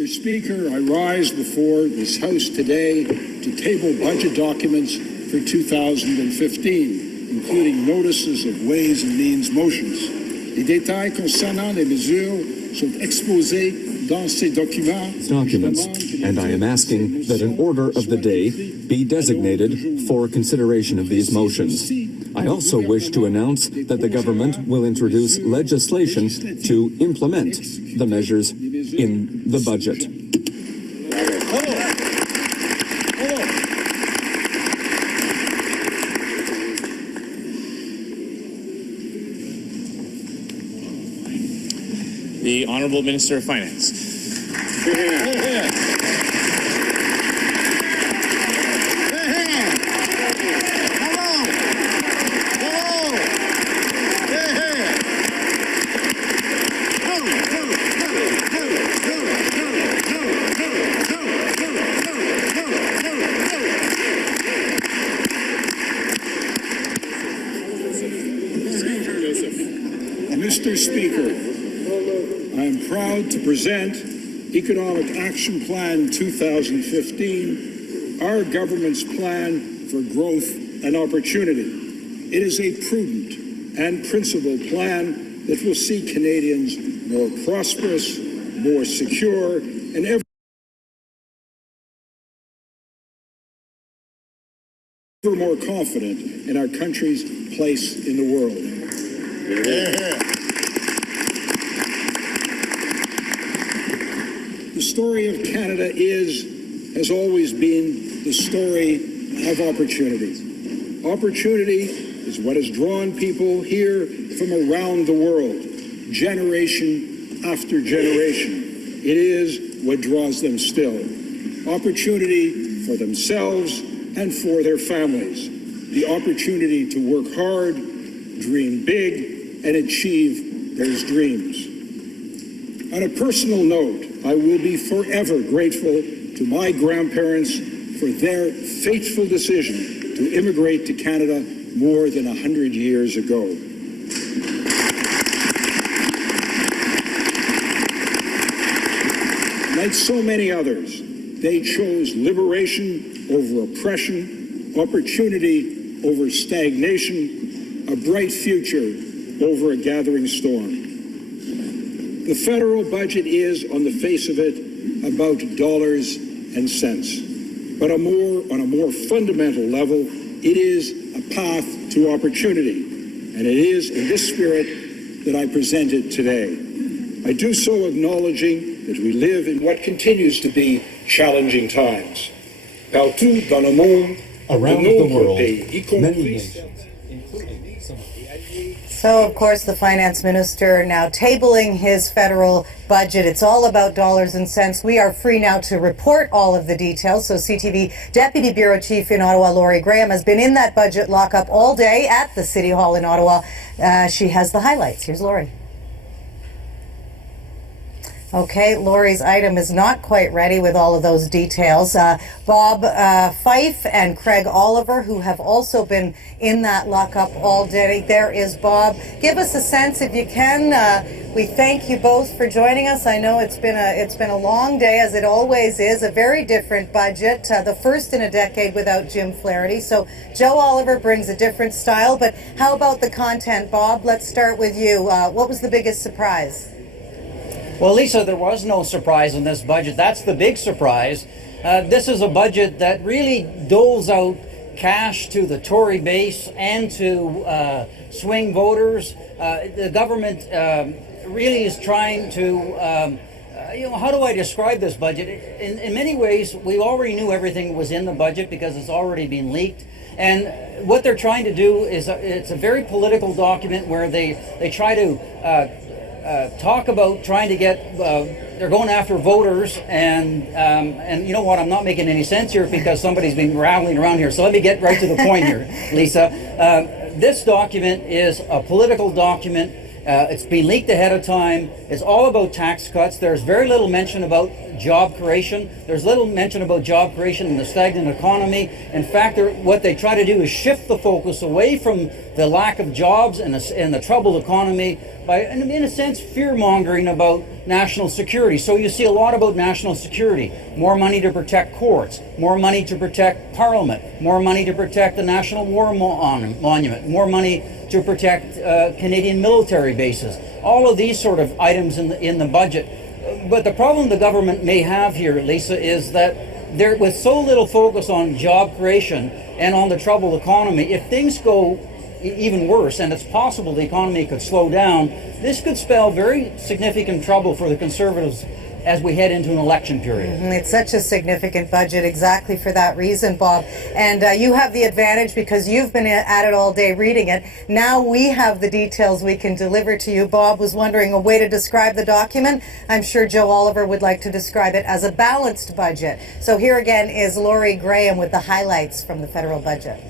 Mr. Speaker, I rise before this House today to table budget documents for 2015, including notices of Ways and Means motions. Les détails concernant les mesures sont exposés dans ces documents, and I am asking that an order of the day be designated for consideration of these motions. I also wish to announce that the government will introduce legislation to implement the measures in the budget. The Honourable Minister of Finance. Mr. Speaker, I am proud to present Economic Action Plan 2015, our government's plan for growth and opportunity. It is a prudent and principled plan that will see Canadians more prosperous, more secure, and ever more confident in our country's place in the world. The story of Canada has always been the story of opportunity. Opportunity is what has drawn people here from around the world, generation after generation. It is what draws them still. Opportunity for themselves and for their families. The opportunity to work hard, dream big, and achieve those dreams. On a personal note, I will be forever grateful to my grandparents for their fateful decision to immigrate to Canada more than 100 years ago. Like so many others, they chose liberation over oppression, opportunity over stagnation, a bright future over a gathering storm. The federal budget is, on the face of it, about dollars and cents. But on a more fundamental level, it is a path to opportunity. And it is in this spirit that I present it today. I do so acknowledging that we live in what continues to be challenging times. Partout dans le monde, around the world, many nations, So, of course, the finance minister now tabling his federal budget. It's all about dollars and cents. We are free now to report all of the details. So CTV Deputy Bureau Chief in Ottawa, Laurie Graham, has been in that budget lockup all day at the City Hall in Ottawa. She has the highlights. Here's Laurie. Okay, Laurie's item is not quite ready with all of those details. Bob Fife and Craig Oliver, who have also been in that lockup all day. There is Bob. Give us a sense, if you can. We thank you both for joining us. I know it's been a long day, as it always is. A very different budget, the first in a decade without Jim Flaherty. So Joe Oliver brings a different style. But how about the content, Bob? Let's start with you. What was the biggest surprise? Well, Lisa, there was no surprise in this budget. That's the big surprise. This is a budget that really doles out cash to the Tory base and to swing voters. The government really is trying to, how do I describe this budget? In many ways, we already knew everything was in the budget because it's already been leaked. And what they're trying to do is, it's a very political document where they try to talk about trying to get, they're going after voters, and you know what, I'm not making any sense here because somebody's been rattling around here. So let me get right to the point here, Lisa. This document is a political document. It's been leaked ahead of time. It's all about tax cuts. There's very little mention about job creation. There's little mention about job creation in the stagnant economy. In fact, what they try to do is shift the focus away from the lack of jobs and the troubled economy by, in a sense, fear-mongering about national security. So you see a lot about national security. More money to protect courts, more money to protect Parliament, more money to protect the National War Monument, more money to protect Canadian military bases. All of these sort of items in the budget. But the problem the government may have here, Lisa, is that there, with so little focus on job creation and on the troubled economy, if things go even worse, and it's possible the economy could slow down, this could spell very significant trouble for the Conservatives as we head into an election period. It's such a significant budget exactly for that reason, Bob. And you have the advantage because you've been at it all day reading it. Now we have the details we can deliver to you. Bob was wondering a way to describe the document. I'm sure Joe Oliver would like to describe it as a balanced budget. So here again is Laurie Graham with the highlights from the federal budget.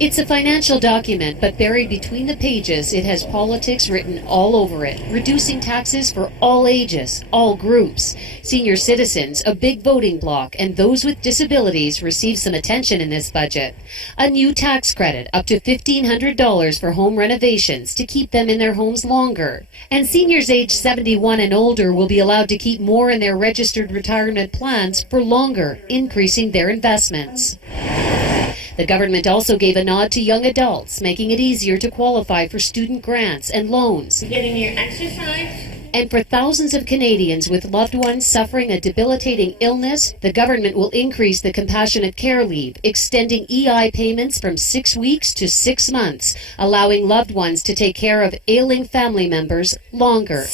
It's a financial document, but buried between the pages, it has politics written all over it, reducing taxes for all ages, all groups. Senior citizens, a big voting bloc, and those with disabilities receive some attention in this budget. A new tax credit, up to $1,500 for home renovations to keep them in their homes longer. And seniors aged 71 and older will be allowed to keep more in their registered retirement plans for longer, increasing their investments. The government also gave a nod to young adults, making it easier to qualify for student grants and loans. Getting your exercise. And for thousands of Canadians with loved ones suffering a debilitating illness, the government will increase the compassionate care leave, extending EI payments from 6 weeks to 6 months, allowing loved ones to take care of ailing family members longer.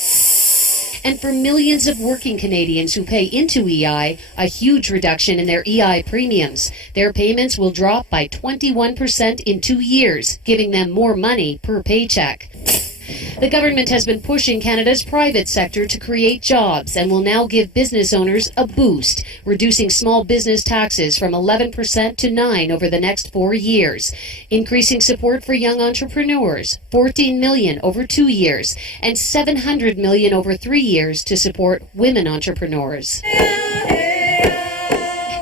And for millions of working Canadians who pay into EI, a huge reduction in their EI premiums. Their payments will drop by 21% in 2 years, giving them more money per paycheck. The government has been pushing Canada's private sector to create jobs and will now give business owners a boost, reducing small business taxes from 11% to 9% over the next 4 years, increasing support for young entrepreneurs, $14 million over 2 years, and $700 million over 3 years to support women entrepreneurs.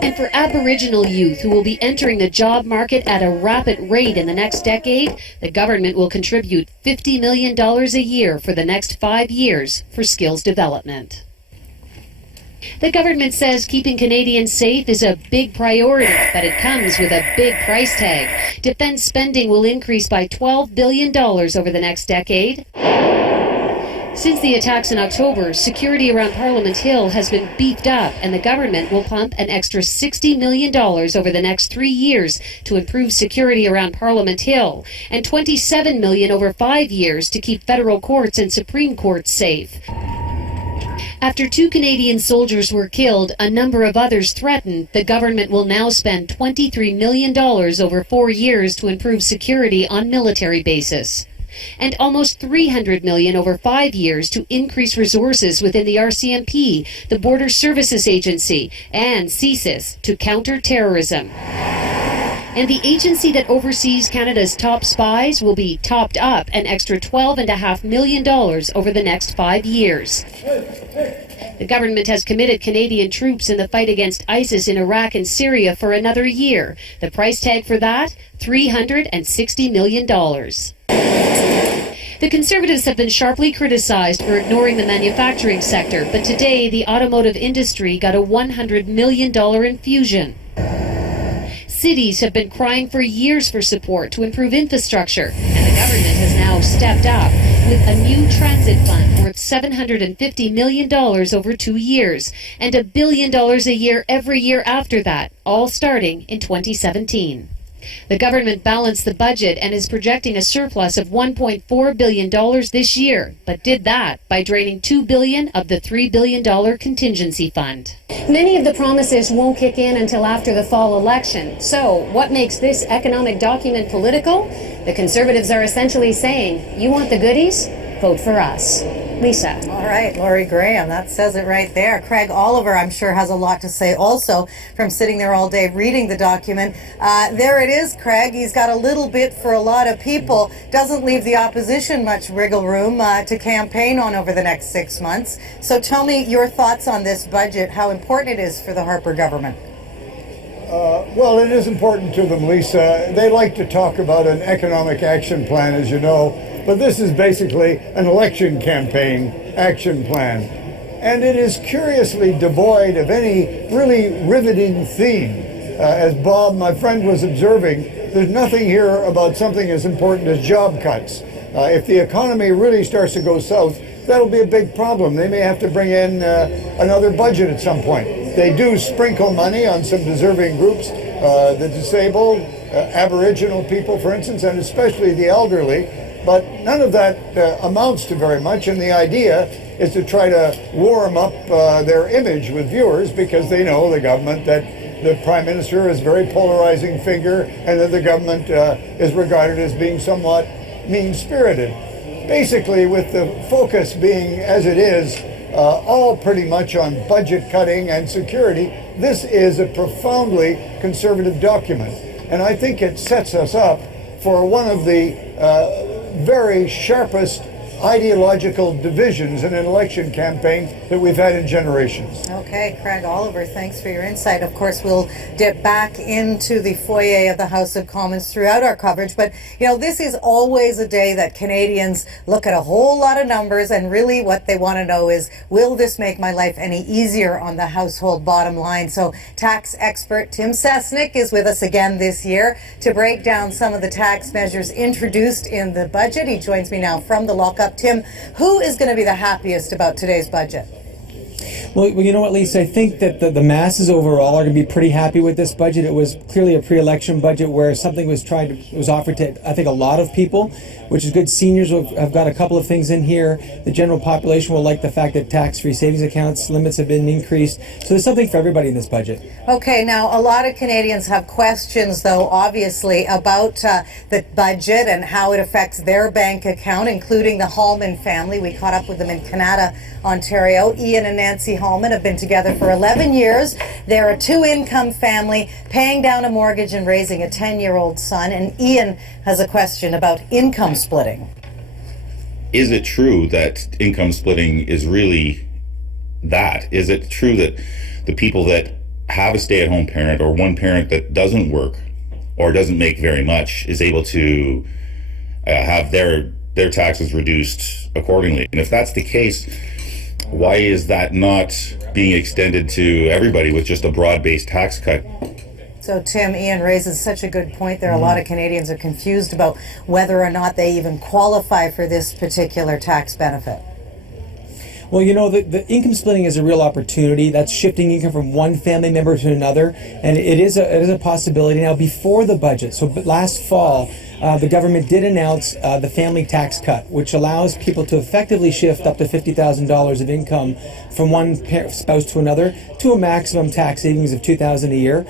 And for Aboriginal youth who will be entering the job market at a rapid rate in the next decade, the government will contribute $50 million a year for the next 5 years for skills development. The government says keeping Canadians safe is a big priority, but it comes with a big price tag. Defense spending will increase by $12 billion over the next decade. Since the attacks in October, security around Parliament Hill has been beefed up, and the government will pump an extra $60 million over the next 3 years to improve security around Parliament Hill, and $27 million over 5 years to keep federal courts and Supreme Court safe. After 2 Canadian soldiers were killed, a number of others threatened, the government will now spend $23 million over 4 years to improve security on military bases. And almost $300 million over 5 years to increase resources within the RCMP, the Border Services Agency, and CSIS to counter terrorism. And the agency that oversees Canada's top spies will be topped up an extra $12.5 million over the next 5 years. The government has committed Canadian troops in the fight against ISIS in Iraq and Syria for another year. The price tag for that, $360 million. The Conservatives have been sharply criticized for ignoring the manufacturing sector, but today the automotive industry got a $100 million infusion. Cities have been crying for years for support to improve infrastructure, and the government has now stepped up with a new transit fund worth $750 million over 2 years, and $1 billion a year every year after that, all starting in 2017. The government balanced the budget and is projecting a surplus of $1.4 billion this year, but did that by draining $2 billion of the $3 billion contingency fund. Many of the promises won't kick in until after the fall election. So, what makes this economic document political? The Conservatives are essentially saying, you want the goodies? Vote for us. Lisa. All right, Lori Graham, that says it right there. Craig Oliver, I'm sure, has a lot to say also from sitting there all day reading the document. There it is, Craig. He's got a little bit for a lot of people. Doesn't leave the opposition much wriggle room to campaign on over the next 6 months. So tell me your thoughts on this budget, how important it is for the Harper government. Well, it is important to them, Lisa. They like to talk about an economic action plan, as you know, but this is basically an election campaign action plan. And it is curiously devoid of any really riveting theme. As Bob, my friend, was observing, there's nothing here about something as important as job cuts. If the economy really starts to go south, that'll be a big problem. They may have to bring in another budget at some point. They do sprinkle money on some deserving groups, the disabled, Aboriginal people, for instance, and especially the elderly. But none of that amounts to very much, and the idea is to try to warm up their image with viewers, because they know, the government, that the Prime Minister is a very polarizing figure, and that the government is regarded as being somewhat mean-spirited. Basically, with the focus being, as it is, all pretty much on budget cutting and security, this is a profoundly conservative document. And I think it sets us up for one of the very sharpest ideological divisions in an election campaign that we've had in generations. Okay, Craig Oliver, thanks for your insight. Of course, we'll dip back into the foyer of the House of Commons throughout our coverage, but you know, this is always a day that Canadians look at a whole lot of numbers, and really what they want to know is, will this make my life any easier on the household bottom line? So tax expert Tim Sesnick is with us again this year to break down some of the tax measures introduced in the budget. He joins me now from the lockup. Tim, who is going to be the happiest about today's budget? Well, you know what, Lisa? I think that the masses overall are going to be pretty happy with this budget. It was clearly a pre-election budget where something was offered to, I think, a lot of people, which is good. Seniors have got a couple of things in here. The general population will like the fact that tax-free savings accounts limits have been increased. So there's something for everybody in this budget. Okay, now a lot of Canadians have questions, though, obviously, about the budget and how it affects their bank account, including the Hallman family. We caught up with them in Canada, Ontario. Ian and Nancy Hallman have been together for 11 years. They're a two-income family, paying down a mortgage and raising a 10-year-old son. And Ian has a question about income splitting. Is it true that income splitting is really that? Is it true that the people that have a stay-at-home parent, or one parent that doesn't work or doesn't make very much, is able to have their taxes reduced accordingly? And if that's the case, why is that not being extended to everybody with just a broad-based tax cut? So, Tim, Ian raises such a good point there. A lot of Canadians are confused about whether or not they even qualify for this particular tax benefit. Well, you know, the income splitting is a real opportunity. That's shifting income from one family member to another, and it is a possibility. Now, before the budget, so last fall, the government did announce the family tax cut, which allows people to effectively shift up to $50,000 of income from one spouse to another to a maximum tax savings of $2,000 a year.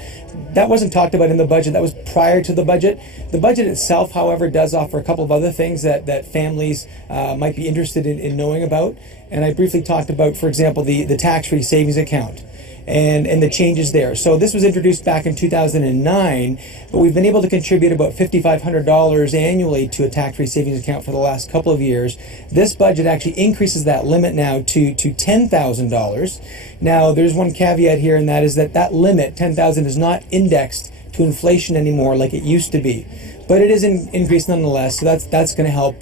That wasn't talked about in the budget. That was prior to the budget. The budget itself, however, does offer a couple of other things that families might be interested in knowing about. And I briefly talked about, for example, the tax-free savings account and the changes there. So this was introduced back in 2009, but we've been able to contribute about $5,500 annually to a tax-free savings account for the last couple of years. This budget actually increases that limit now to $10,000. Now, there's one caveat here, and that is that limit, $10,000, is not indexed to inflation anymore like it used to be. But it is increased nonetheless, so that's going to help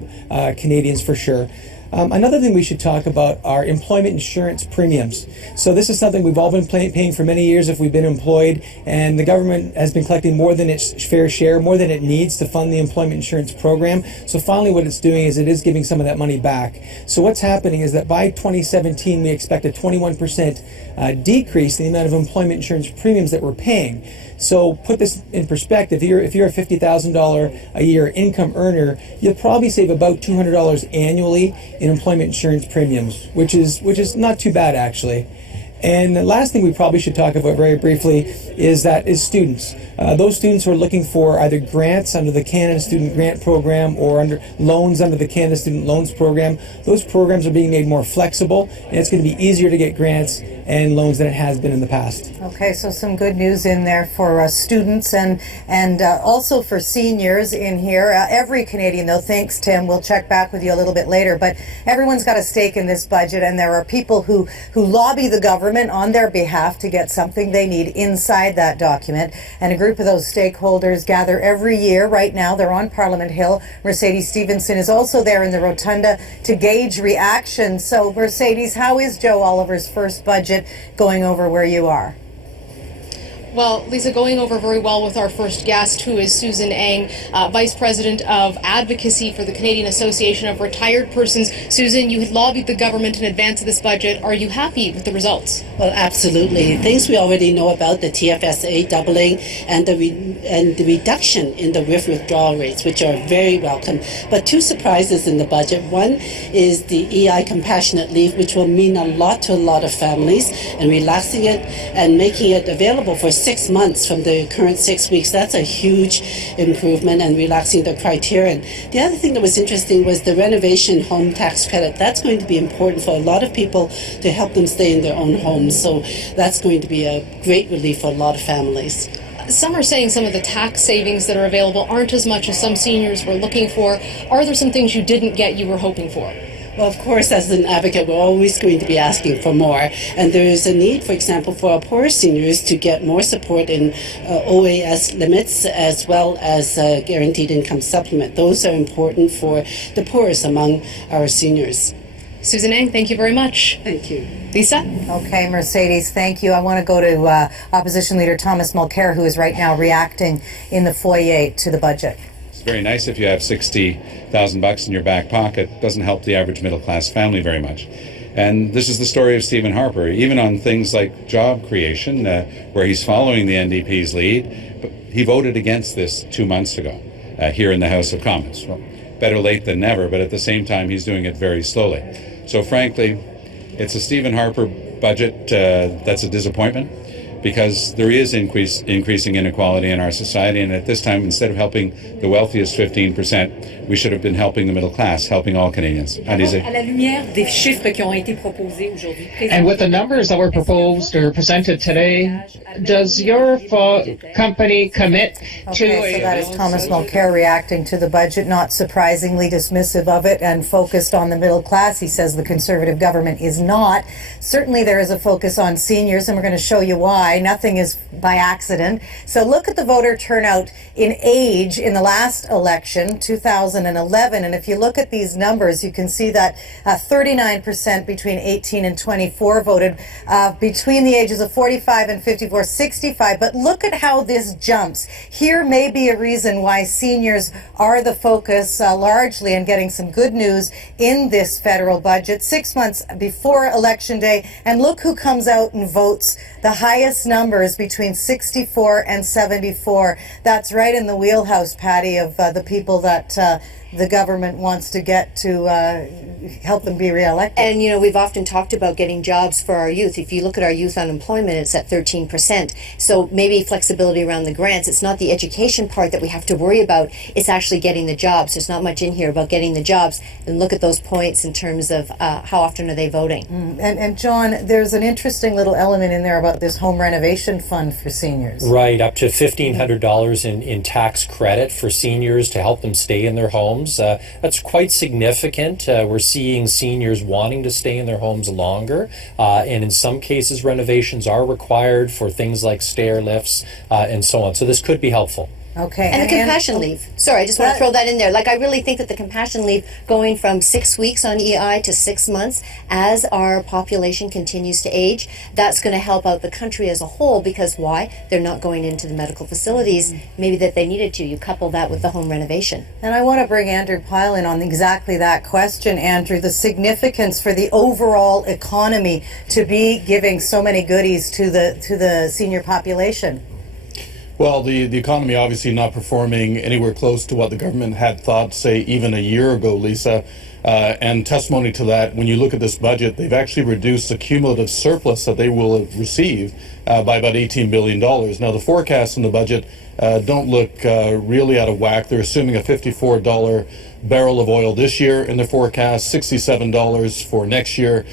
Canadians for sure. Another thing we should talk about are employment insurance premiums. So this is something we've all been paying for many years if we've been employed, and the government has been collecting more than its fair share, more than it needs to fund the employment insurance program. So finally what it's doing is it is giving some of that money back. So what's happening is that by 2017 we expect a 21% decrease in the amount of employment insurance premiums that we're paying. So put this in perspective, if you're a $50,000 a year income earner, you'll probably save about $200 annually in employment insurance premiums, which is not too bad actually. And the last thing we probably should talk about very briefly is students. Those students who are looking for either grants under the Canada Student Grant Program or under loans under the Canada Student Loans Program. Those programs are being made more flexible, and it's going to be easier to get grants and loans than it has been in the past. Okay, so some good news in there for students and also for seniors in here. Every Canadian, though, thanks, Tim. We'll check back with you a little bit later, but everyone's got a stake in this budget, and there are people who lobby the government on their behalf to get something they need inside that document. And a group of those stakeholders gather every year. Right now, they're on Parliament Hill. Mercedes Stevenson is also there in the rotunda to gauge reaction. So, Mercedes, how is Joe Oliver's first budget going over where you are? Well, Lisa, going over very well with our first guest, who is Susan Eng, Vice President of Advocacy for the Canadian Association of Retired Persons. Susan, you had lobbied the government in advance of this budget. Are you happy with the results? Well, absolutely. Things we already know about, the TFSA doubling and the reduction in the withdrawal rates, which are very welcome. But two surprises in the budget. One is the EI compassionate leave, which will mean a lot to a lot of families, and relaxing it and making it available for 6 months from the current 6 weeks. That's a huge improvement, and relaxing the criterion. The other thing that was interesting was the renovation home tax credit. That's going to be important for a lot of people to help them stay in their own homes. So that's going to be a great relief for a lot of families. Some are saying some of the tax savings that are available aren't as much as some seniors were looking for. Are there some things you didn't get you were hoping for? Well, of course, as an advocate, we're always going to be asking for more. And there is a need, for example, for our poorer seniors to get more support in OAS limits as well as guaranteed income supplement. Those are important for the poorest among our seniors. Susan Eng, thank you very much. Thank you. Lisa? Okay, Mercedes, thank you. I want to go to Opposition Leader Thomas Mulcair, who is right now reacting in the foyer to the budget. Very nice if you have $60,000 in your back pocket. Doesn't help the average middle class family very much. And this is the story of Stephen Harper, even on things like job creation, where he's following the NDP's lead. But he voted against this 2 months ago here in the House of Commons. Well, better late than never, but at the same time, he's doing it very slowly. So frankly, it's a Stephen Harper budget that's a disappointment, because there is increasing inequality in our society, and at this time, instead of helping the wealthiest 15%, we should have been helping the middle class, helping all Canadians. And with the numbers that were proposed or presented today, does your company commit to... Okay, so that is Thomas Mulcair reacting to the budget, not surprisingly dismissive of it and focused on the middle class. He says the Conservative government is not. Certainly there is a focus on seniors, and we're going to show you why. Nothing is by accident. So look at the voter turnout in age in the last election, 2011, and if you look at these numbers, you can see that 39% between 18 and 24 voted. Between the ages of 45 and 54, 65. But look at how this jumps. Here may be a reason why seniors are the focus largely, and getting some good news in this federal budget 6 months before Election Day. And look who comes out and votes the highest numbers between 64 and 74. That's right in the wheelhouse, Patty, of the people that the government wants to get to help them be reelected. And, you know, we've often talked about getting jobs for our youth. If you look at our youth unemployment, it's at 13%. So maybe flexibility around the grants. It's not the education part that we have to worry about. It's actually getting the jobs. There's not much in here about getting the jobs. And look at those points in terms of how often are they voting. And John, there's an interesting little element in there about this home renovation fund for seniors. Right, up to $1,500 in tax credit for seniors to help them stay in their homes. That's quite significant. We're seeing seniors wanting to stay in their homes longer, and in some cases renovations are required for things like stair lifts and so on. So this could be helpful. Okay. And the compassion leave. Sorry, I just want to throw that in there. Like, I really think that the compassion leave going from 6 weeks on EI to 6 months as our population continues to age, that's going to help out the country as a whole, because why? They're not going into the medical facilities maybe that they needed to. You couple that with the home renovation. And I want to bring Andrew Pyle in on exactly that question, Andrew, the significance for the overall economy to be giving so many goodies to the senior population. Well, the economy obviously not performing anywhere close to what the government had thought, say, even a year ago, Lisa. And testimony to that, when you look at this budget, they've actually reduced the cumulative surplus that they will have received by about $18 billion. Now, the forecasts in the budget don't look really out of whack. They're assuming a $54 barrel of oil this year in their forecast, $67 for next year.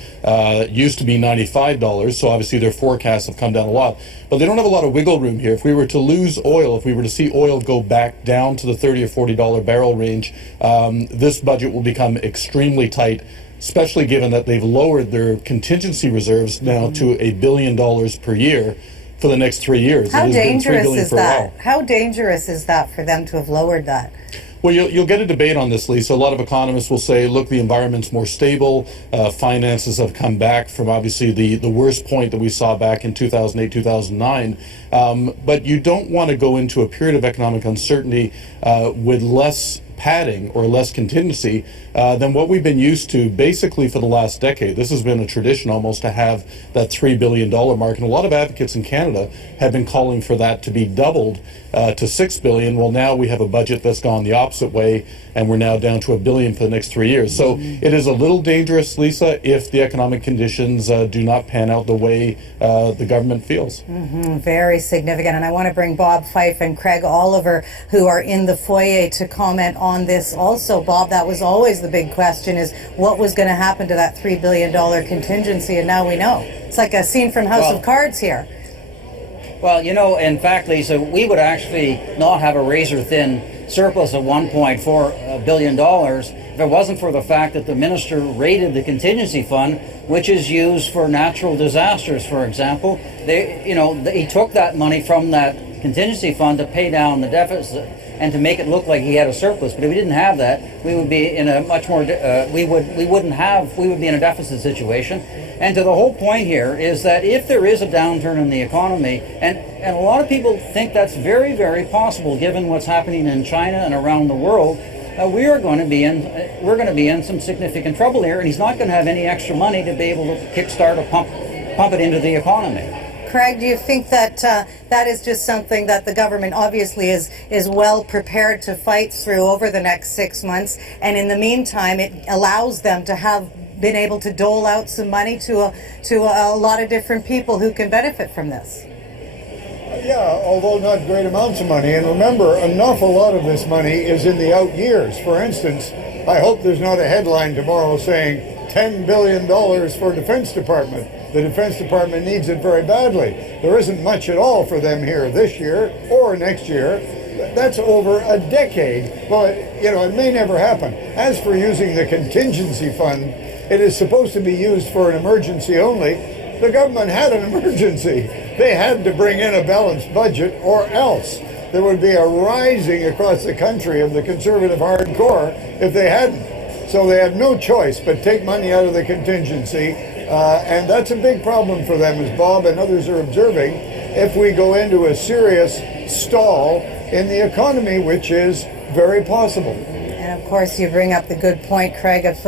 Used to be $95, so obviously their forecasts have come down a lot. But they don't have a lot of wiggle room here. If we were to lose oil, if we were to see oil go back down to the $30 or $40 barrel range, this budget will become extremely tight, especially given that they've lowered their contingency reserves now to $1 billion per year for the next 3 years. How dangerous is that? How dangerous is that for them to have lowered that? Well, you'll get a debate on this, Lisa. A lot of economists will say, look, the environment's more stable. Finances have come back from obviously the worst point that we saw back in 2008, 2009. But you don't want to go into a period of economic uncertainty with less padding or less contingency than what we've been used to basically for the last decade. This has been a tradition almost to have that $3 billion mark, and a lot of advocates in Canada have been calling for that to be doubled to $6 billion. Well, now we have a budget that's gone the opposite way, and we're now down to $1 billion for the next 3 years. So it is a little dangerous, Lisa, if the economic conditions do not pan out the way the government feels. Very significant. And I want to bring Bob Fife and Craig Oliver, who are in the foyer, to comment on this also. Bob, that was always the big question, is what was going to happen to that $3 billion contingency, and now we know. It's like a scene from House of Cards here. Well, you know, in fact, Lisa, we would actually not have a razor-thin surplus of $1.4 billion if it wasn't for the fact that the minister raided the contingency fund, which is used for natural disasters, for example. He took that money from that contingency fund to pay down the deficit and to make it look like he had a surplus. But if we didn't have that, we would be in a much more we would be in a deficit situation. And to the whole point here is that if there is a downturn in the economy, and a lot of people think that's very, very possible given what's happening in China and around the world, we're going to be in some significant trouble here, and he's not going to have any extra money to be able to kickstart or pump it into the economy. Craig, do you think that that is just something that the government obviously is well prepared to fight through over the next 6 months, and in the meantime it allows them to have been able to dole out some money to a lot of different people who can benefit from this? Yeah, although not great amounts of money. And remember, an awful lot of this money is in the out years. For instance, I hope there's not a headline tomorrow saying $10 billion for Defense Department. The Defense Department needs it very badly. There isn't much at all for them here this year or next year. That's over a decade. Well, it may never happen. As for using the contingency fund, it is supposed to be used for an emergency only. The government had an emergency. They had to bring in a balanced budget, or else there would be a rising across the country of the conservative hardcore if they hadn't. So they had no choice but take money out of the contingency, and that's a big problem for them, as Bob and others are observing, if we go into a serious stall in the economy, which is very possible. And of course, you bring up the good point, Craig, of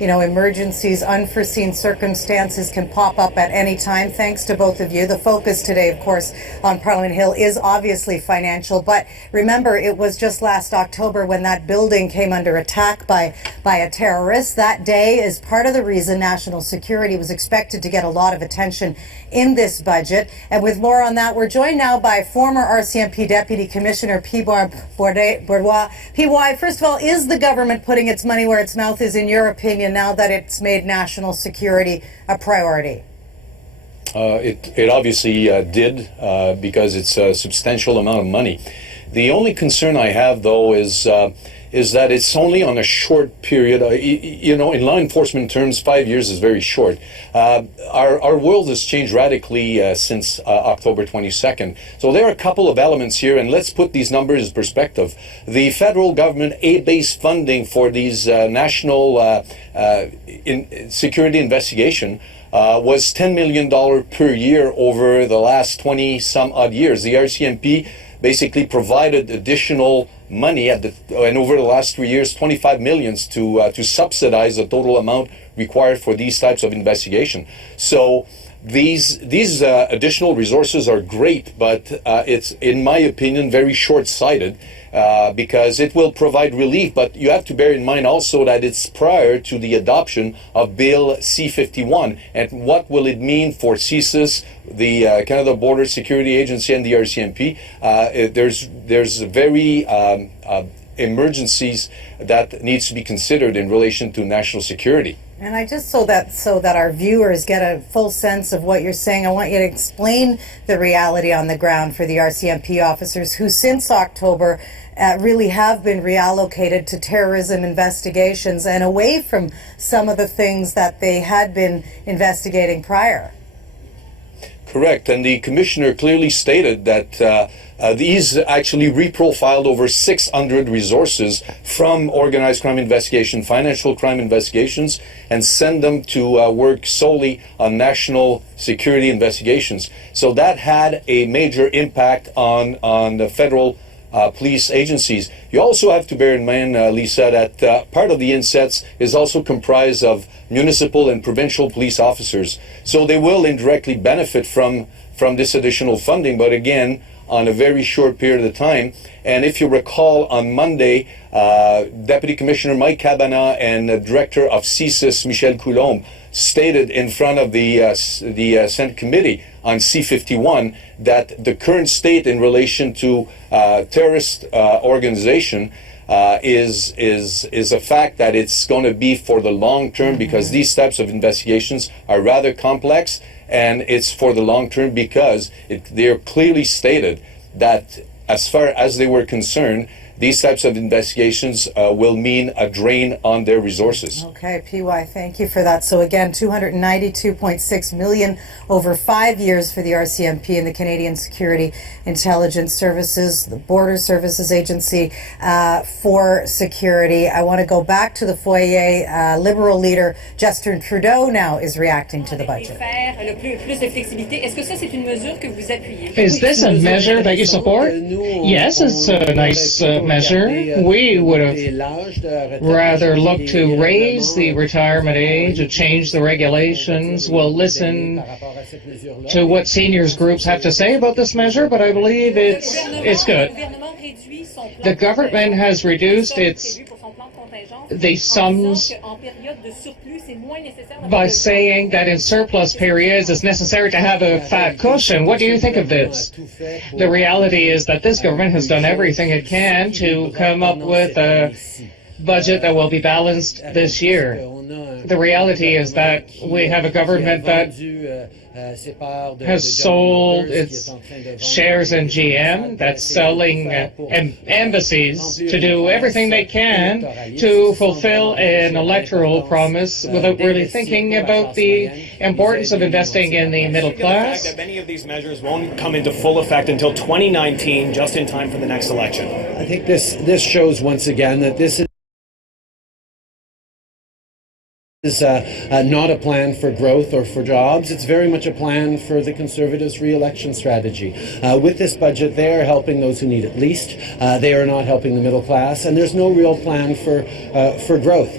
emergencies, unforeseen circumstances can pop up at any time. Thanks to both of you. The focus today, of course, on Parliament Hill is obviously financial. But remember, it was just last October when that building came under attack by a terrorist. That day is part of the reason national security was expected to get a lot of attention in this budget. And with more on that, we're joined now by former RCMP Deputy Commissioner Pibois Bourdois. Pibois, first of all, is the government putting its money where its mouth is, in your opinion, now that it's made national security a priority? It obviously did because it's a substantial amount of money. The only concern I have, though, is that it's only on a short period. In law enforcement terms, 5 years is very short. Our world has changed radically since October 22nd. So there are a couple of elements here, and let's put these numbers in perspective. The federal government aid-based funding for these national security investigation was $10 million per year over the last 20-some-odd years. The RCMP basically provided additional money and over the last 3 years, 25 million to subsidize the total amount required for these types of investigation. So these additional resources are great, but it's, in my opinion, very short-sighted because it will provide relief. But you have to bear in mind also that it's prior to the adoption of Bill C-51. And what will it mean for CSIS, the Canada Border Security Agency, and the RCMP? There's very emergencies that needs to be considered in relation to national security. And I just so that our viewers get a full sense of what you're saying, I want you to explain the reality on the ground for the RCMP officers who since October really have been reallocated to terrorism investigations and away from some of the things that they had been investigating prior. Correct, and the commissioner clearly stated that these actually reprofiled over 600 resources from organized crime investigation, financial crime investigations, and send them to work solely on national security investigations. So that had a major impact on the federal police agencies. You also have to bear in mind, Lisa, that part of the insets is also comprised of municipal and provincial police officers. So they will indirectly benefit from this additional funding, but again, on a very short period of time. And if you recall, on Monday, Deputy Commissioner Mike Cabana and Director of CSIS, Michel Coulombe, stated in front of the Senate Committee on C-51 that the current state in relation to terrorist organization is a fact that it's going to be for the long term, because these types of investigations are rather complex, and it's for the long term because they're clearly stated that as far as they were concerned, these types of investigations will mean a drain on their resources. Okay, PY, thank you for that. So again, $292.6 million over 5 years for the RCMP and the Canadian Security Intelligence Services, the Border Services Agency for security. I want to go back to the foyer. Liberal leader Justin Trudeau now is reacting to the budget. Is this a measure that you support? Yes, it's a nice measure. We would have rather looked to raise the retirement age or change the regulations. We'll listen to what seniors groups have to say about this measure, but I believe it's good. The government has reduced the sums by saying that in surplus periods it's necessary to have a fat cushion. What do you think of this? The reality is that this government has done everything it can to come up with a budget that will be balanced this year. The reality is that we have a government that has sold its shares in GM, that's selling embassies to do everything they can to fulfill an electoral promise without really thinking about the importance of investing in the middle class. That many of these measures won't come into full effect until 2019, just in time for the next election. I think this shows once again that this is not a plan for growth or for jobs. It's very much a plan for the Conservatives' re-election strategy. With this budget, they are helping those who need it least. They are not helping the middle class, and there's no real plan for growth.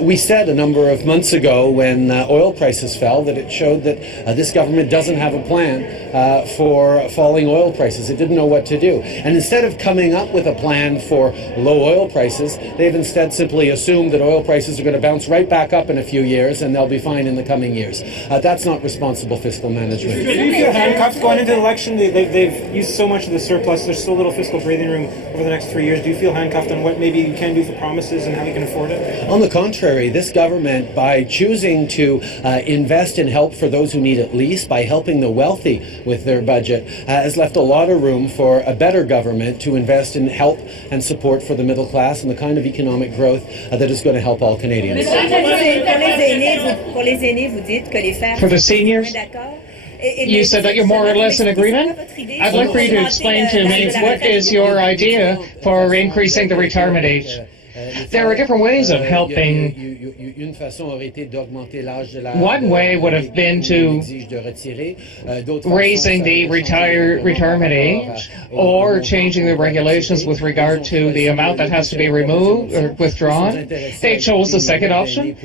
We said a number of months ago when oil prices fell that it showed that this government doesn't have a plan for falling oil prices. It didn't know what to do. And instead of coming up with a plan for low oil prices, they've instead simply assumed that oil prices are going to bounce right back up in a few years and they'll be fine in the coming years. That's not responsible fiscal management. Do you feel handcuffed going into the election? They've used so much of the surplus. There's so little fiscal breathing room over the next 3 years. Do you feel handcuffed on what maybe you can do for promises and how you can afford it? On the contrary, this government, by choosing to invest in help for those who need it least, by helping the wealthy with their budget, has left a lot of room for a better government to invest in help and support for the middle class and the kind of economic growth that is going to help all Canadians. For the seniors, you said that you're more or less in agreement? I'd like for you to explain to me what is your idea for increasing the retirement age. There are different ways of helping. One way would have been to raising the retirement age or changing the regulations with regard to the amount that has to be removed or withdrawn. They chose the second option.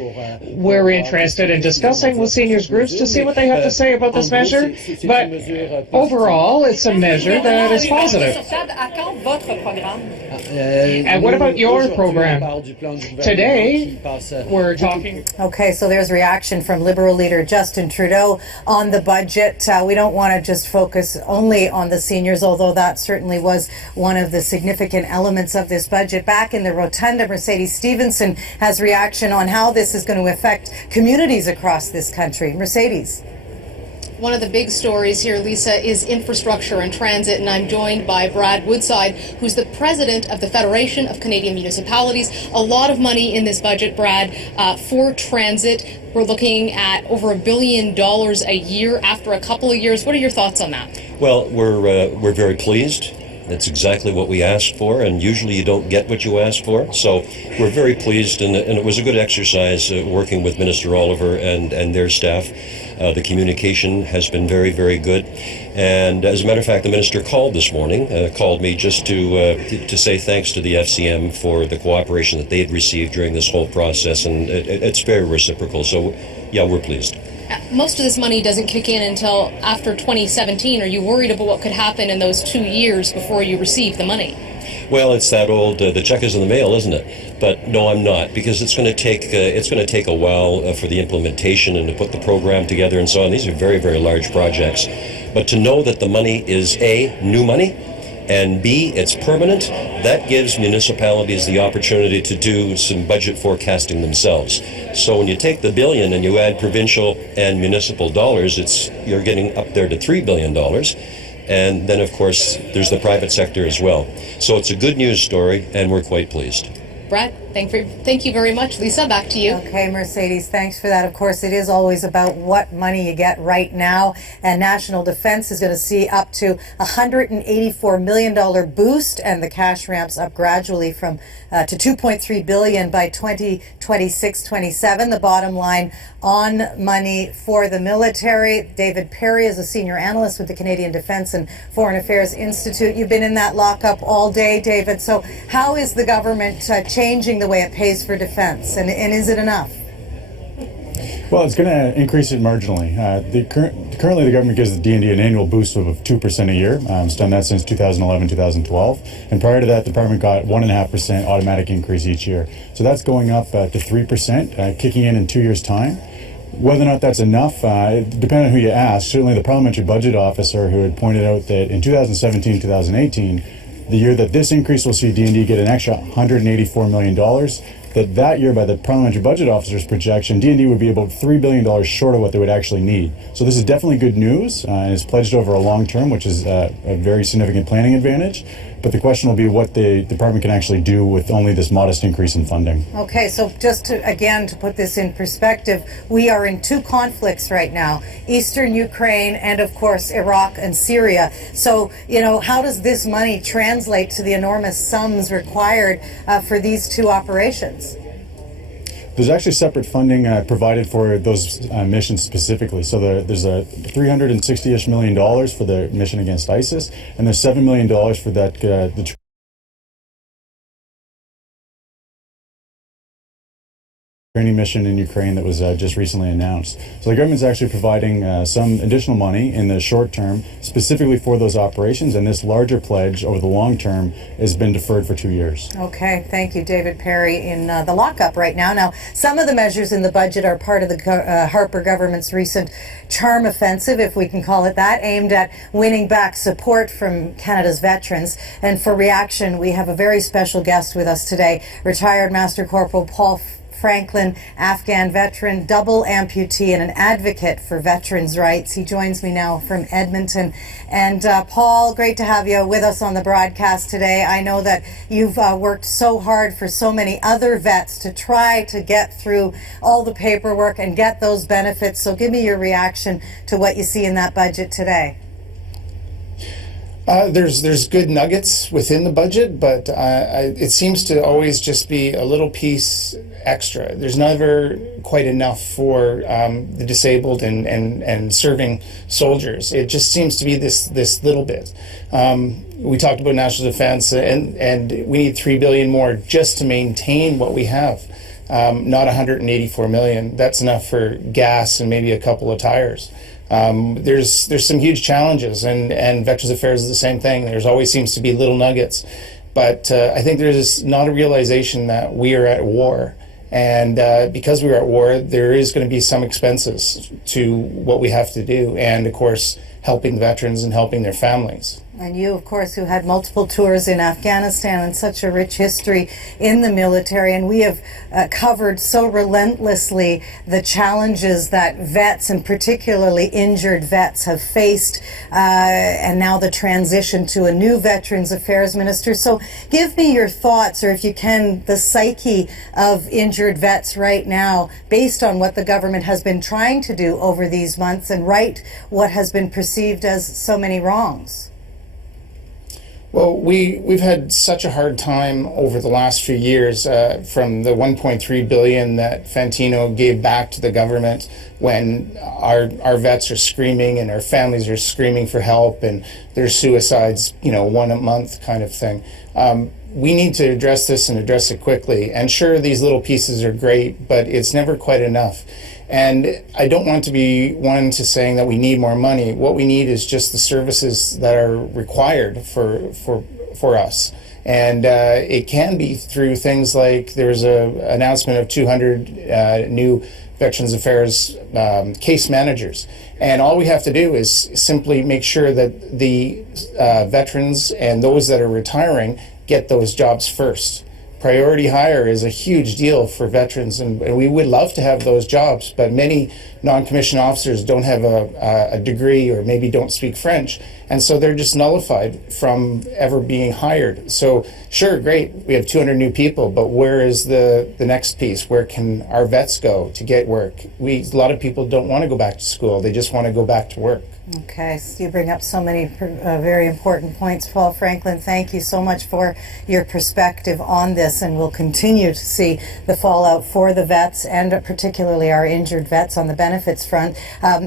We're interested in discussing with seniors groups to see what they have to say about this measure, but overall it's a measure that is positive. And what about your program? Today, we're talking... Okay, so there's reaction from Liberal leader Justin Trudeau on the budget. We don't want to just focus only on the seniors, although that certainly was one of the significant elements of this budget. Back in the rotunda, Mercedes Stevenson has reaction on how this is going to affect communities across this country. Mercedes. One of the big stories here, Lisa, is infrastructure and transit, and I'm joined by Brad Woodside, who's the president of the Federation of Canadian Municipalities. A lot of money in this budget, Brad, for transit. We're looking at over $1 billion a year after a couple of years. What are your thoughts on that? Well, we're very pleased. That's exactly what we asked for, and usually you don't get what you ask for. So we're very pleased, and it was a good exercise working with Minister Oliver and their staff. The communication has been very, very good. And as a matter of fact, the minister called this morning, called me just to say thanks to the FCM for the cooperation that they had received during this whole process, and it's very reciprocal. So, yeah, we're pleased. Most of this money doesn't kick in until after 2017. Are you worried about what could happen in those 2 years before you receive the money? Well, it's that old, the check is in the mail, isn't it? But no, I'm not, because it's going to take a while for the implementation and to put the program together and so on. These are very, very large projects. But to know that the money is A, new money, and B, it's permanent, that gives municipalities the opportunity to do some budget forecasting themselves. So when you take the billion and you add provincial and municipal dollars, you're getting up there to $3 billion. And then, of course, there's the private sector as well. So it's a good news story, and we're quite pleased. Brad, thank you very much. Lisa, back to you. Okay, Mercedes, thanks for that. Of course, it is always about what money you get right now. And National Defence is going to see up to $184 million boost, and the cash ramps up gradually from to $2.3 billion by 2026-27. The bottom line on money for the military. David Perry is a senior analyst with the Canadian Defence and Foreign Affairs Institute. You've been in that lockup all day, David. So how is the government changing the way it pays for defense, and is it enough? Well, it's going to increase it marginally. Currently, the government gives the D&D an annual boost of 2% a year. It's done that since 2011, 2012. And prior to that, the department got 1.5% automatic increase each year. So that's going up to 3%, kicking in 2 years' time. Whether or not that's enough, depending on who you ask. Certainly, the parliamentary budget officer who had pointed out that in 2017, 2018, the year that this increase will see D&D get an extra $184 million, that year, by the parliamentary budget officer's projection, D&D would be about $3 billion short of what they would actually need. So this is definitely good news, and it's pledged over a long term, which is a very significant planning advantage. But the question will be what the department can actually do with only this modest increase in funding. Okay, so just to put this in perspective, we are in two conflicts right now, Eastern Ukraine and, of course, Iraq and Syria. So, how does this money translate to the enormous sums required for these two operations? There's actually separate funding provided for those missions specifically. So there's a $360-ish million for the mission against ISIS, and there's $7 million for that the training mission in Ukraine that was just recently announced. So the government's actually providing some additional money in the short term, specifically for those operations, and this larger pledge over the long term has been deferred for 2 years. Okay, thank you, David Perry, in the lockup right now. Now, some of the measures in the budget are part of the Harper government's recent charm offensive, if we can call it that, aimed at winning back support from Canada's veterans. And for reaction, we have a very special guest with us today, retired Master Corporal Paul Franklin, Afghan veteran, double amputee, and an advocate for veterans' rights. He joins me now from Edmonton. And Paul, great to have you with us on the broadcast today. I know that you've worked so hard for so many other vets to try to get through all the paperwork and get those benefits. So give me your reaction to what you see in that budget today. There's good nuggets within the budget, but it seems to always just be a little piece extra. There's never quite enough for the disabled and serving soldiers. It just seems to be this little bit. We talked about national defense, and we need $3 billion more just to maintain what we have. Not $184 million. That's enough for gas and maybe a couple of tires. There's some huge challenges, and Veterans Affairs is the same thing. There's always seems to be little nuggets, but I think there's not a realization that we are at war, and because we are at war, there is going to be some expenses to what we have to do, and of course helping the veterans and helping their families. And you, of course, who had multiple tours in Afghanistan and such a rich history in the military, and we have covered so relentlessly the challenges that vets, and particularly injured vets, have faced, and now the transition to a new Veterans Affairs Minister. So give me your thoughts, or if you can, the psyche of injured vets right now, based on what the government has been trying to do over these months and right what has been perceived as so many wrongs. Well, we've had such a hard time over the last few years from the $1.3 billion that Fantino gave back to the government when our vets are screaming and our families are screaming for help, and there's suicides, one a month kind of thing. We need to address this and address it quickly. And sure, these little pieces are great, but it's never quite enough. And I don't want to be one to saying that we need more money. What we need is just the services that are required for us. And it can be through things like there's an announcement of 200 new Veterans Affairs case managers. And all we have to do is simply make sure that the veterans and those that are retiring get those jobs first. Priority hire is a huge deal for veterans, and we would love to have those jobs, but many non-commissioned officers don't have a degree or maybe don't speak French, and so they're just nullified from ever being hired. So sure, great, we have 200 new people, but where is the next piece? Where can our vets go to get work? A lot of people don't want to go back to school, they just want to go back to work. Okay, so you bring up so many very important points, Paul Franklin. Thank you so much for your perspective on this, and we'll continue to see the fallout for the vets and particularly our injured vets on the benefits front.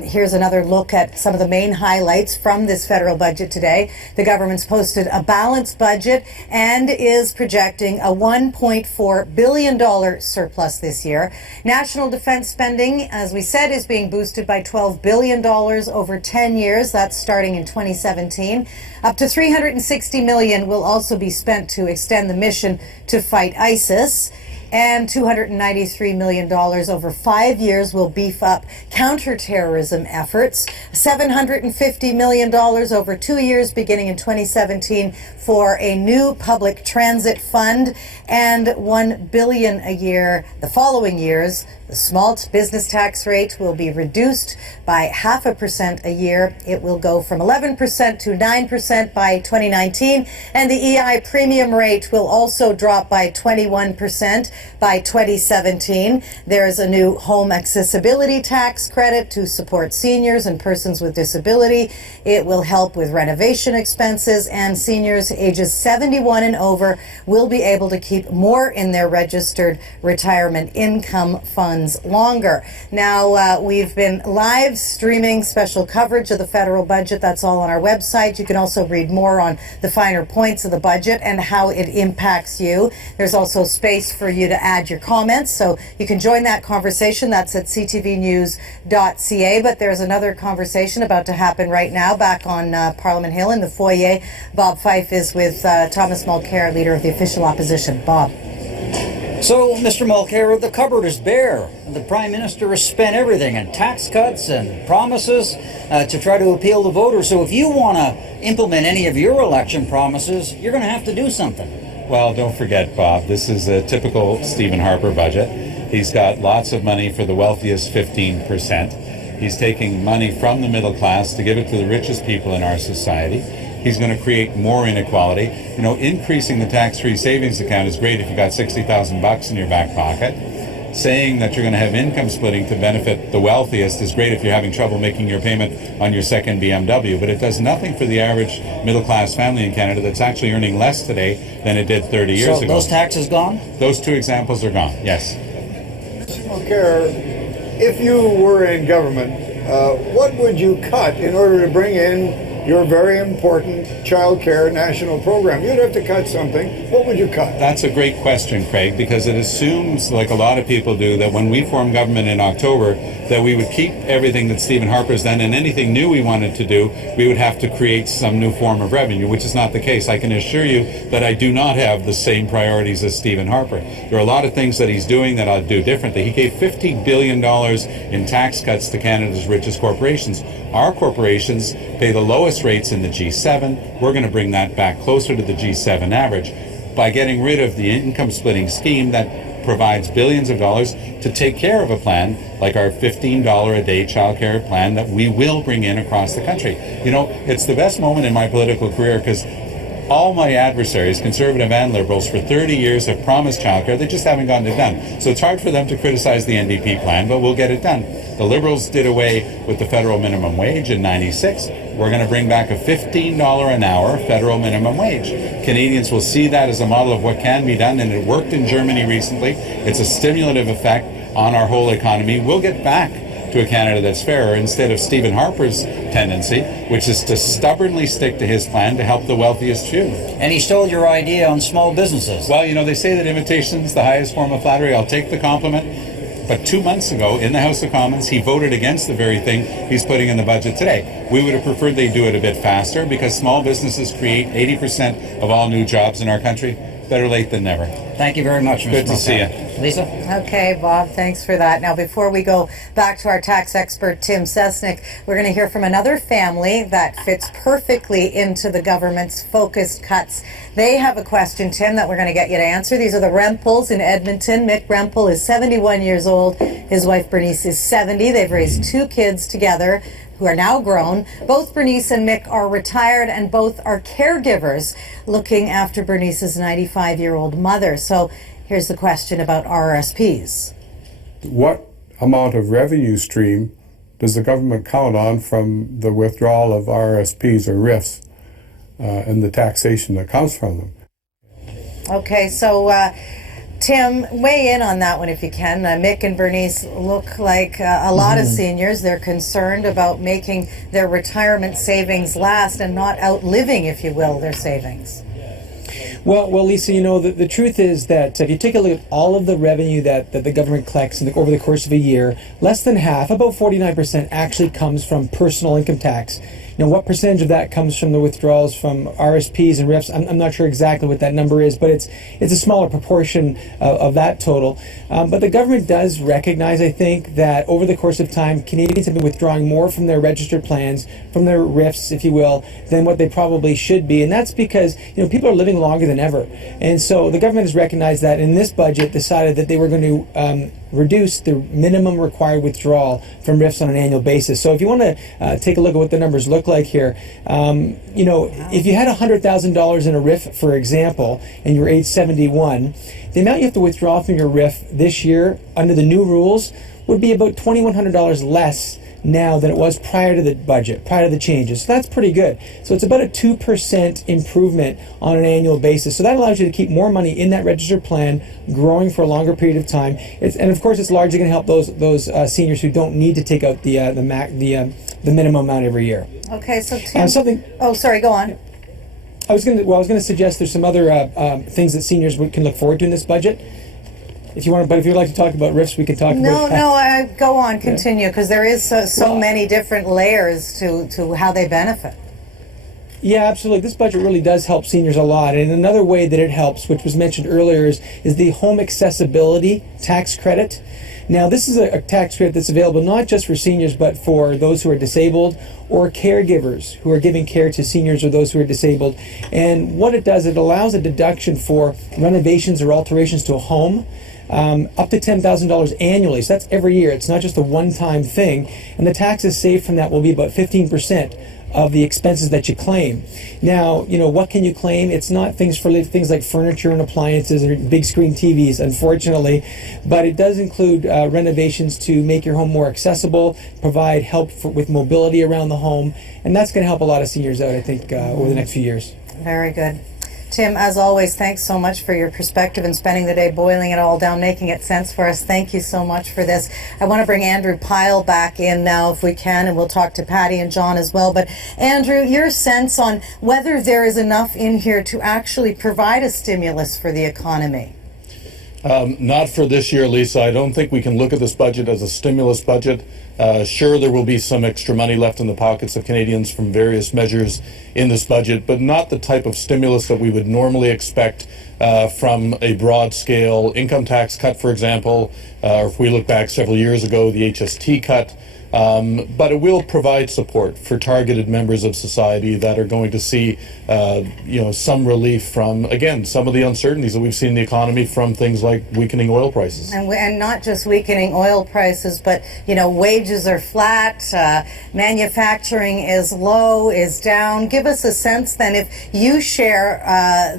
Here's another look at some of the main highlights from this federal budget today. The government's posted a balanced budget and is projecting a $1.4 billion surplus this year. National defense spending, as we said, is being boosted by $12 billion over 10 years. That's starting in 2017. Up to $360 million will also be spent to extend the mission to fight ISIS. And $293 million over 5 years will beef up counterterrorism efforts. $750 million over 2 years beginning in 2017 for a new public transit fund, and $1 billion a year the following years. The small business tax rate will be reduced by 0.5% a year. It will go from 11% to 9% by 2019, and the EI premium rate will also drop by 21% by 2017. There's a new home accessibility tax credit to support seniors and persons with disability. It will help with renovation expenses, and seniors ages 71 and over will be able to keep more in their registered retirement income funds longer. Now, we've been live streaming special coverage of the federal budget. That's all on our website. You can also read more on the finer points of the budget and how it impacts you. There's also space for you to add your comments, so you can join that conversation. That's at ctvnews.ca. But there's another conversation about to happen right now back on Parliament Hill in the foyer. Bob Fife is with Thomas Mulcair, leader of the official opposition. Bob. So, Mr. Mulcair, the cupboard is bare. The Prime Minister has spent everything in tax cuts and promises to try to appeal to voters. So if you want to implement any of your election promises, you're going to have to do something. Well, don't forget, Bob, this is a typical Stephen Harper budget. He's got lots of money for the wealthiest 15%. He's taking money from the middle class to give it to the richest people in our society. He's going to create more inequality. You know, increasing the tax-free savings account is great if you've got $60,000 in your back pocket. saying that you're going to have income splitting to benefit the wealthiest is great if you're having trouble making your payment on your second BMW, but it does nothing for the average middle-class family in Canada that's actually earning less today than it did 30 years So ago. those taxes gone? Those two examples are gone, yes. Mr. Mulcair, if you were in government, what would you cut in order to bring in your very important child care national program? You'd have to cut something. What would you cut? That's a great question, Craig, because it assumes, like a lot of people do, that when we formed government in October, that we would keep everything that Stephen Harper's done, and anything new we wanted to do, we would have to create some new form of revenue, which is not the case. I can assure you that I do not have the same priorities as Stephen Harper. There are a lot of things that he's doing that I'll do differently. He gave $50 billion in tax cuts to Canada's richest corporations. Our corporations pay the lowest rates in the G7. We're going to bring that back closer to the G7 average by getting rid of the income splitting scheme that provides billions of dollars to take care of a plan like our $15 a day child care plan that we will bring in across the country. You know, it's the best moment in my political career because all my adversaries, conservative and liberals, for 30 years have promised childcare. They just haven't gotten it done. So it's hard for them to criticize the NDP plan, but we'll get it done. The Liberals did away with the federal minimum wage in '96. We're going to bring back a $15 an hour federal minimum wage. Canadians will see that as a model of what can be done, and it worked in Germany recently. It's a stimulative effect on our whole economy. We'll get back to a Canada that's fairer instead of Stephen Harper's tendency, which is to stubbornly stick to his plan to help the wealthiest few. And he stole your idea on small businesses. Well, you know, they say that imitation's the highest form of flattery. I'll take the compliment. But 2 months ago, in the House of Commons, he voted against the very thing he's putting in the budget today. We would have preferred they do it a bit faster because small businesses create 80% of all new jobs in our country. Better late than never. Thank you very much, Mr. Good to see you. Lisa? Okay, Bob, thanks for that. Now, before we go back to our tax expert, Tim Sesnick, we're going to hear from another family that fits perfectly into the government's focused cuts. They have a question, Tim, that we're going to get you to answer. These are the Rempels in Edmonton. Mick Rempel is 71 years old. His wife, Bernice, is 70. They've raised 2 kids together who are now grown. Both Bernice and Mick are retired, and both are caregivers looking after Bernice's 95-year-old mother. So here's the question about RRSPs. What amount of revenue stream does the government count on from the withdrawal of RRSPs or RIFs and the taxation that comes from them? Okay, so Tim, weigh in on that one if you can. Mick and Bernice look like a lot of seniors. They're concerned about making their retirement savings last and not outliving, if you will, their savings. Well, Lisa, you know, the truth is that if you take a look at all of the revenue that the government collects over the course of a year, less than half, about 49%, actually comes from personal income tax. You know, what percentage of that comes from the withdrawals from RSPs and RIFs? I'm not sure exactly what that number is, but it's a smaller proportion of that total. But the government does recognize, I think, that over the course of time, Canadians have been withdrawing more from their registered plans, from their RIFs, if you will, than what they probably should be. And that's because, you know, people are living longer than ever. And so the government has recognized that in this budget decided that they were going to reduce the minimum required withdrawal from RIFs on an annual basis. So if you want to take a look at what the numbers look like here, you know, if you had $100,000 in a RIF, for example, and you were age 71, the amount you have to withdraw from your RIF this year under the new rules would be about $2,100 less now than it was prior to the budget, prior to the changes. So that's pretty good. So it's about a 2% improvement on an annual basis. So that allows you to keep more money in that registered plan, growing for a longer period of time. And of course, it's largely going to help those seniors who don't need to take out the minimum amount every year. Okay, so Tim, oh, sorry, go on. I was going to suggest there's some other things that seniors can look forward to in this budget. If you want, but if you'd like to talk about RIFs, we can talk about that. No, go on, continue, because there is so many different layers to how they benefit. Yeah, absolutely. This budget really does help seniors a lot. And another way that it helps, which was mentioned earlier, is the home accessibility tax credit. Now, this is a tax credit that's available not just for seniors, but for those who are disabled or caregivers who are giving care to seniors or those who are disabled. And what it does, it allows a deduction for renovations or alterations to a home, up to $10,000 annually. So that's every year. It's not just a one-time thing. And the taxes saved from that will be about 15% of the expenses that you claim. Now, what can you claim? It's not things like furniture and appliances or big screen TVs, unfortunately, but it does include renovations to make your home more accessible, provide help with mobility around the home, and that's going to help a lot of seniors out, I think, over the next few years. Very good. Tim, as always, thanks so much for your perspective and spending the day boiling it all down, making it sense for us. Thank you so much for this. I want to bring Andrew Pyle back in now if we can, and we'll talk to Patty and John as well. But Andrew, your sense on whether there is enough in here to actually provide a stimulus for the economy? Not for this year, Lisa. I don't think we can look at this budget as a stimulus budget. Sure, there will be some extra money left in the pockets of Canadians from various measures in this budget, but not the type of stimulus that we would normally expect from a broad-scale income tax cut, for example, or if we look back several years ago, the HST cut. But it will provide support for targeted members of society that are going to see, some relief from, again, some of the uncertainties that we've seen in the economy from things like weakening oil prices. And not just weakening oil prices, but, wages are flat, manufacturing is low, is down. Give us a sense then, if you share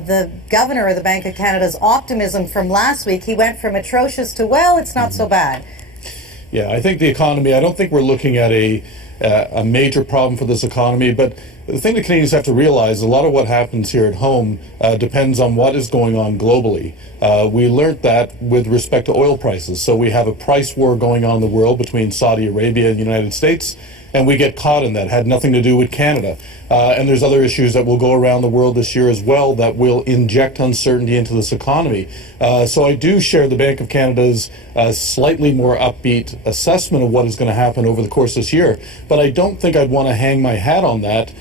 the Governor of the Bank of Canada's optimism from last week. He went from atrocious to, well, it's not so bad. Yeah, I think the economy, I don't think we're looking at a major problem for this economy, but the thing that Canadians have to realize, a lot of what happens here at home depends on what is going on globally. We learned that with respect to oil prices. So we have a price war going on in the world between Saudi Arabia and the United States, and we get caught in that. It had nothing to do with Canada. And there's other issues that will go around the world this year as well that will inject uncertainty into this economy. So I do share the Bank of Canada's slightly more upbeat assessment of what is going to happen over the course of this year. But I don't think I'd want to hang my hat on that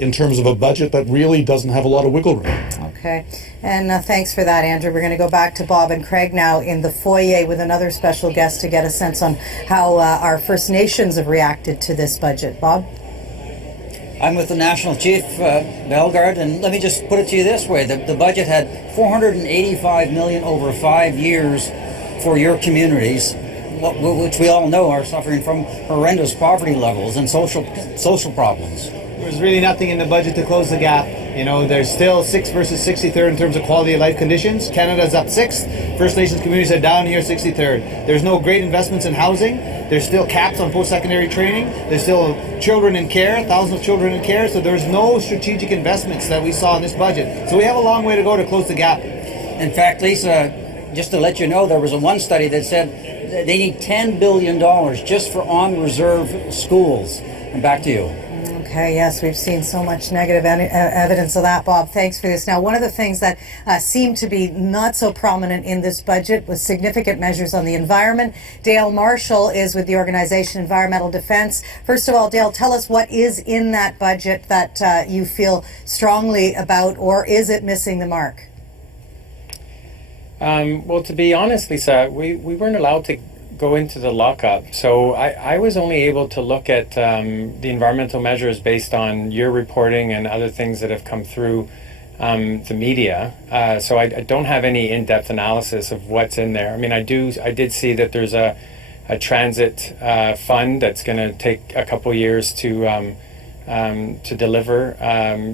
in terms of a budget that really doesn't have a lot of wiggle room. Okay. And thanks for that, Andrew. We're going to go back to Bob and Craig now in the foyer with another special guest to get a sense on how our First Nations have reacted to this budget. Bob? I'm with the National Chief, Bellegarde, and let me just put it to you this way. The budget had $485 million over 5 years for your communities, which we all know are suffering from horrendous poverty levels and social problems. There's really nothing in the budget to close the gap. There's still 6th versus 63rd in terms of quality of life conditions. Canada's up 6th. First Nations communities are down here 63rd. There's no great investments in housing. There's still caps on post-secondary training. There's still children in care, thousands of children in care. So there's no strategic investments that we saw in this budget. So we have a long way to go to close the gap. In fact, Lisa, just to let you know, there was one study that said they need $10 billion just for on-reserve schools. And back to you. Okay, yes, we've seen so much negative evidence of that, Bob. Thanks for this. Now, one of the things that seemed to be not so prominent in this budget was significant measures on the environment. Dale Marshall is with the organization Environmental Defense. First of all, Dale, tell us what is in that budget that you feel strongly about, or is it missing the mark? Well, to be honest, Lisa, we weren't allowed to go into the lockup. So I was only able to look at the environmental measures based on your reporting and other things that have come through the media. So I don't have any in-depth analysis of what's in there. I mean, I did see that there's a transit fund that's going to take a couple years to deliver.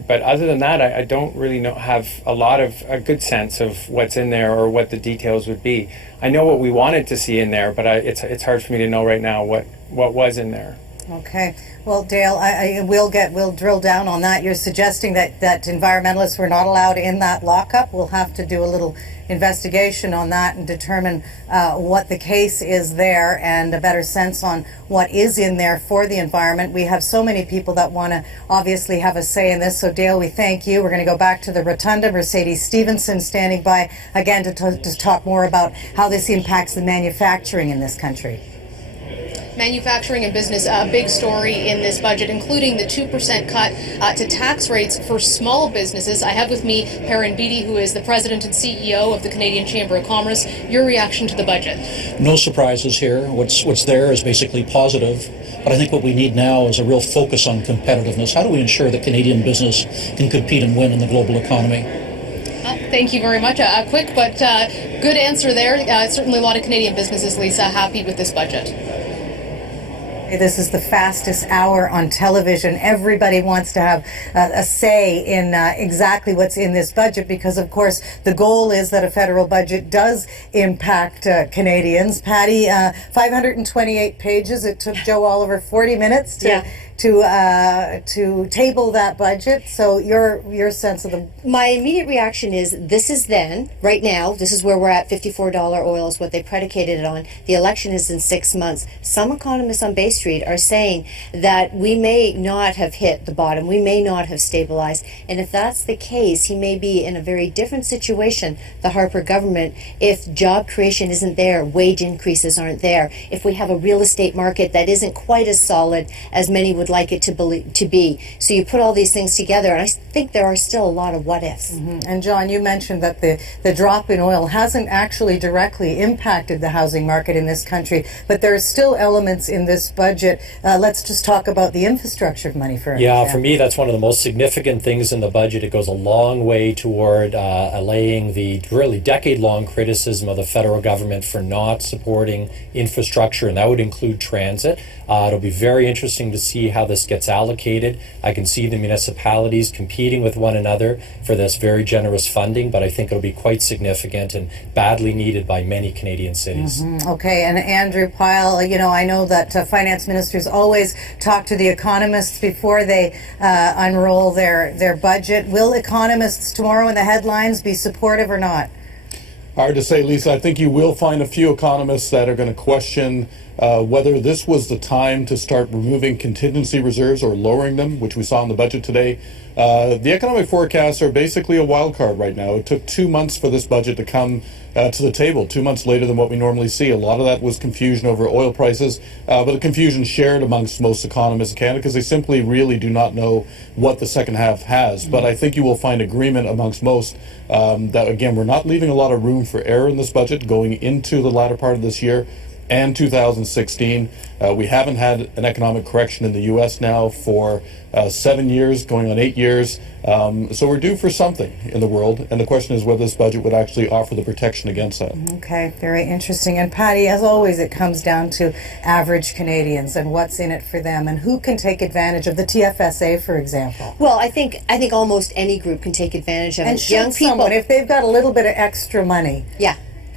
But other than that, I don't really have a good sense of what's in there or what the details would be. I know what we wanted to see in there, but it's hard for me to know right now what was in there. Okay. Well, Dale, we'll drill down on that. You're suggesting that environmentalists were not allowed in that lockup. We'll have to do a little investigation on that and determine what the case is there and a better sense on what is in there for the environment. We have so many people that want to obviously have a say in this. So, Dale, we thank you. We're going to go back to the Rotunda. Mercedes Stevenson standing by again to talk more about how this impacts the manufacturing in this country. Manufacturing and business, a big story in this budget, including the 2% cut to tax rates for small businesses. I have with me Perrin Beatty, who is the president and CEO of the Canadian Chamber of Commerce. Your reaction to the budget? No surprises here. What's there is basically positive. But I think what we need now is a real focus on competitiveness. How do we ensure that Canadian business can compete and win in the global economy? Thank you very much. A quick but good answer there. Certainly a lot of Canadian businesses, Lisa, happy with this budget. This is the fastest hour on television. Everybody wants to have a say in exactly what's in this budget because, of course, the goal is that a federal budget does impact Canadians. Patty, 528 pages. It took Joe Oliver 40 minutes to table that budget. So your sense of the... My immediate reaction is this is then, right now, this is where we're at. $54 oil is what they predicated it on. The election is in 6 months. Some economists on Bay Street are saying that we may not have hit the bottom. We may not have stabilized. And if that's the case, he may be in a very different situation, the Harper government, if job creation isn't there, wage increases aren't there, if we have a real estate market that isn't quite as solid as many would like it to be. So you put all these things together, and I think there are still a lot of what-ifs. And John, you mentioned that the drop in oil hasn't actually directly impacted the housing market in this country, but there are still elements in this budget. Let's just talk about the infrastructure money for Yeah, for me, that's one of the most significant things in the budget. It goes a long way toward allaying the really decade-long criticism of the federal government for not supporting infrastructure, and that would include transit. It'll be very interesting to see how this gets allocated. I can see the municipalities competing with one another for this very generous funding, but I think it'll be quite significant and badly needed by many Canadian cities. Okay, and Andrew Pyle, you know, I know that finance ministers always talk to the economists before they unroll their budget. Will economists tomorrow in the headlines be supportive or not? Hard to say, Lisa. I think you will find a few economists that are going to question whether this was the time to start removing contingency reserves or lowering them, which we saw in the budget today. The economic forecasts are basically a wild card right now. It took 2 months for this budget to come to the table, 2 months later than what we normally see. A lot of that was confusion over oil prices, but the confusion shared amongst most economists in Canada because they simply really do not know what the second half has. But I think you will find agreement amongst most that, again, we're not leaving a lot of room for error in this budget going into the latter part of this year and 2016. We haven't had an economic correction in the U.S. now for 7 years, going on 8 years. So we're due for something in the world, and the question is whether this budget would actually offer the protection against that. Okay, very interesting. And Patty, as always, it comes down to average Canadians and what's in it for them, and who can take advantage of the TFSA, for example. Well, I think almost any group can take advantage of it. And should someone, if they've got a little bit of extra money,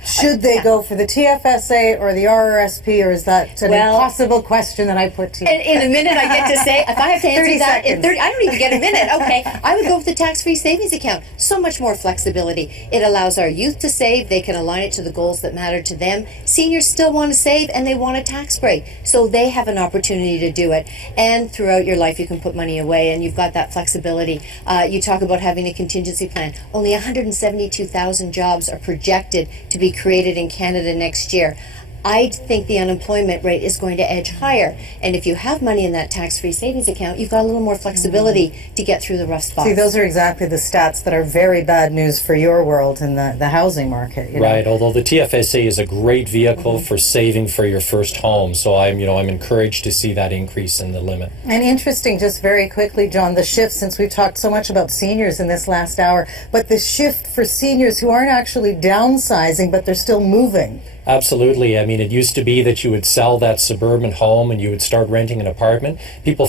should they go for the TFSA or the RRSP, or is that an impossible question that I put to you? In a minute, I get to say, if I have to answer that in 30, I don't even get a minute. Okay, I would go with the tax-free savings account. So much more flexibility. It allows our youth to save. They can align it to the goals that matter to them. Seniors still want to save, and they want a tax break. So they have an opportunity to do it. And throughout your life, you can put money away, and you've got that flexibility. You talk about having a contingency plan. Only 172,000 jobs are projected to be created in Canada next year. I think the unemployment rate is going to edge higher. And if you have money in that tax-free savings account, you've got a little more flexibility to get through the rough spots. See, those are exactly the stats that are very bad news for your world in the housing market. Right, although the TFSA is a great vehicle for saving for your first home. So I'm encouraged to see that increase in the limit. And interesting, just very quickly, John, the shift, since we've talked so much about seniors in this last hour, but the shift for seniors who aren't actually downsizing, but they're still moving. Absolutely. I mean, it used to be that you would sell that suburban home and you would start renting an apartment. We're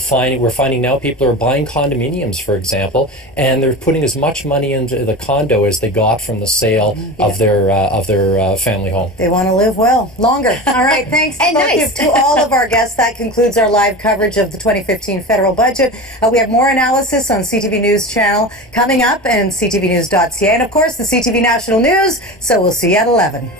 finding now people are buying condominiums, for example, and they're putting as much money into the condo as they got from the sale of their family home. They want to live well, longer. All right, thanks and nice. to all of our guests. That concludes our live coverage of the 2015 federal budget. We have more analysis on CTV News channel coming up and ctvnews.ca, and of course the CTV National News. So we'll see you at 11.